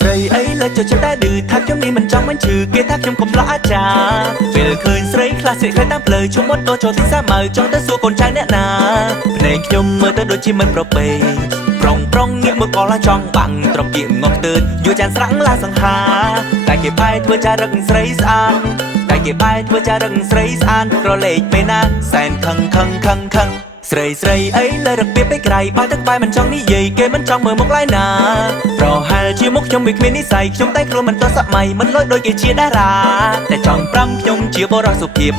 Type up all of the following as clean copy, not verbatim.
ស្រីអីលើចុះចិត្តតែឌឺថាខ្ញុំនេះមិនចង់មិនឈឺគេថាខ្ញុំកុំឡោះអាចារ្យពេលឃើញស្រីខ្លះស្រីខ្លះតាមផ្លូវជុំមុតទៅចូលទីសាម៉ៅចង់ទៅសួរកូនចៅអ្នកណាភ្នែកខ្ញុំមើលទៅដូចជាមិនប្រពៃប្រុងងាកមើលក៏ឡាចង់បាំងត្រកៀកងក់ទើតយូរចានស្រាំងឡាសង្ហាតែគេបែរធ្វើចារឹកស្រីស្អាតតែគេបែរធ្វើចារឹកស្រីស្អាតរលេកពេលណាសែនខឹងស្រីអីលើរកពីពេកក្រៃបើទឹកបែមិនចង់និយាយគេមិនចង់មើលមុខឡើយណាប្រហែលជាមុខខ្ញុំវាគ្មាននិស័យខ្ញុំតែខ្លួនមិនទាន់សម័យមិនលយដូចគេជាតារាតែចង់ប្រាំខ្ញុំជាបរិសុភាព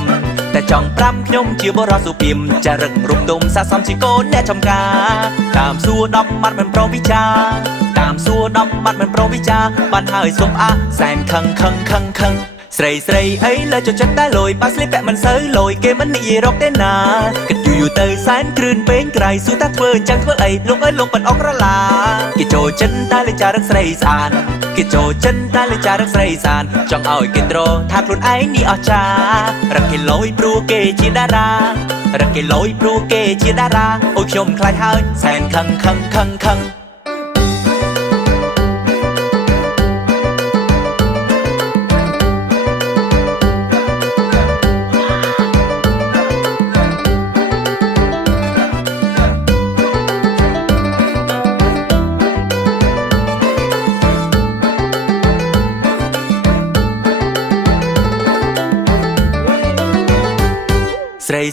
តែចង់ប្រាំខ្ញុំជាបរិសុភាពចារឹករូបទុំស័ក្តិសមជាកូនអ្នកចំការតាមសួរ10ម៉ាត់មិនប្រមវិចាតាមសួរ10ម៉ាត់មិនប្រមវិចាបានហើយសុំអាសែនខឹងស្រីអីលើចុះចិត្តតែលយបើស្លៀកពាក់មិនសូវលយគេមិននិយាយរកទេណាគិតយូរទៅសែនគ្រឿនពេងក្រៃសួរថាធ្វើអញ្ចឹងធ្វើអីលោកអើយលោកមិនអុកក្រឡាគេចូលចិត្តតែលេចារឹកស្រីស្អាតគេចូលចិត្តតែលេចារឹកស្រីស្អាតចង់ឲ្យគេត្រថាខ្លួនឯងនេះអស្ចារ្យរកគេលយព្រោះគេជាតារារកគេលយព្រោះគេជាតារាអូយខ្ញុំខ្លាចហើយសែនខឹង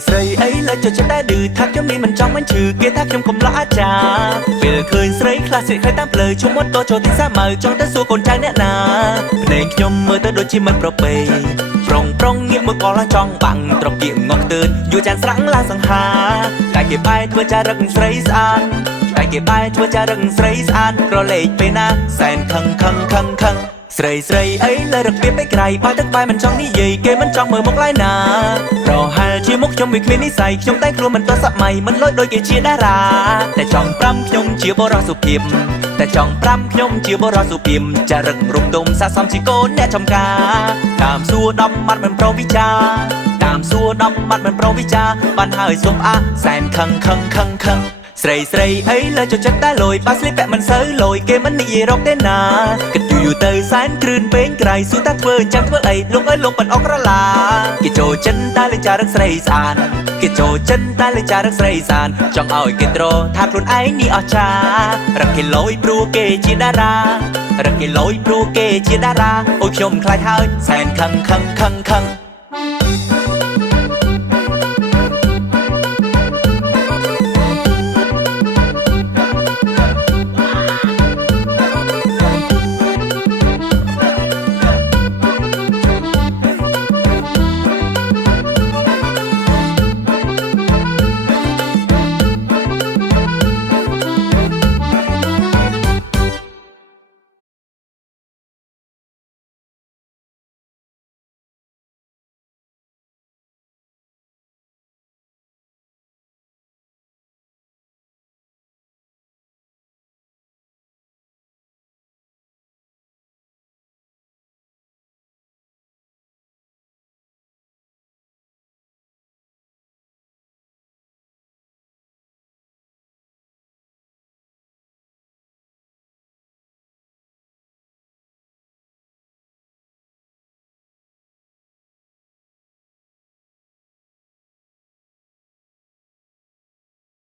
ស្រីអីលើចុះចិត្តតែឌឺថាខ្ញុំនេះមិនចង់មិនឈឺគេថាខ្ញុំកុំឡោះអាចារ្យពេលឃើញស្រីខ្លះស្រីខ្លះតាមផ្លូវជុំមុតទៅចូលទីសាម៉ៅចង់ទៅសួរកូនចៅអ្នកណាភ្នែកខ្ញុំមើលទៅដូចជាមិនប្រពៃប្រុងងាកមើលក៏ឡាចង់បាំងត្រកៀកងក់ទើតយូរចានស្រាំងឡាសង្ហាតែគេបែរធ្វើចារឹកស្រីស្អាតតែគេបែរធ្វើចារឹកស្រីស្អាតរលេកពេលណាសែនខឹងស្រីអីលើរកពីពេកក្រៃបើទឹកបែមិនចង់និយាយគេមិនចង់មើលមុខឡើយណាប្រហែលជាមុខខ្ញុំវាគ្មាននិស័យខ្ញុំតែខ្លួនមិនទាន់សម័យមិនលយដូចគេជាតារាតែចង់ប្រាំខ្ញុំជាបរិសុភាពតែចង់ប្រាំខ្ញុំជាបរិសុភាពចារឹករូបទុំស័ក្តិសមជាកូនអ្នកចំការតាមសួរ10ម៉ាត់មិនប្រមវិចាតាមសួរ10ម៉ាត់មិនប្រមវិចាបានហើយសុំអាសែនខឹងស្រីអីលើចុះចិត្តតែលយបើស្លៀកពាក់មិនសូវលយគេមិននិយាយរកទេណាគិតយូរទៅសែនគ្រឿនពេងក្រៃសួរថាធ្វើអញ្ចឹងធ្វើអីលោកអើយលោកមិនអុកក្រឡាគេចូលចិត្តតែលេចារឹកស្រីស្អាតគេចូលចិត្តតែលេចារឹកស្រីស្អាតចង់ឲ្យគេត្រថាខ្លួនឯងនេះអស្ចារ្យរកគេលយព្រោះគេជាតារារកគេលយព្រោះគេជាតារាអូយខ្ញុំខ្លាចហើយសែនខឹង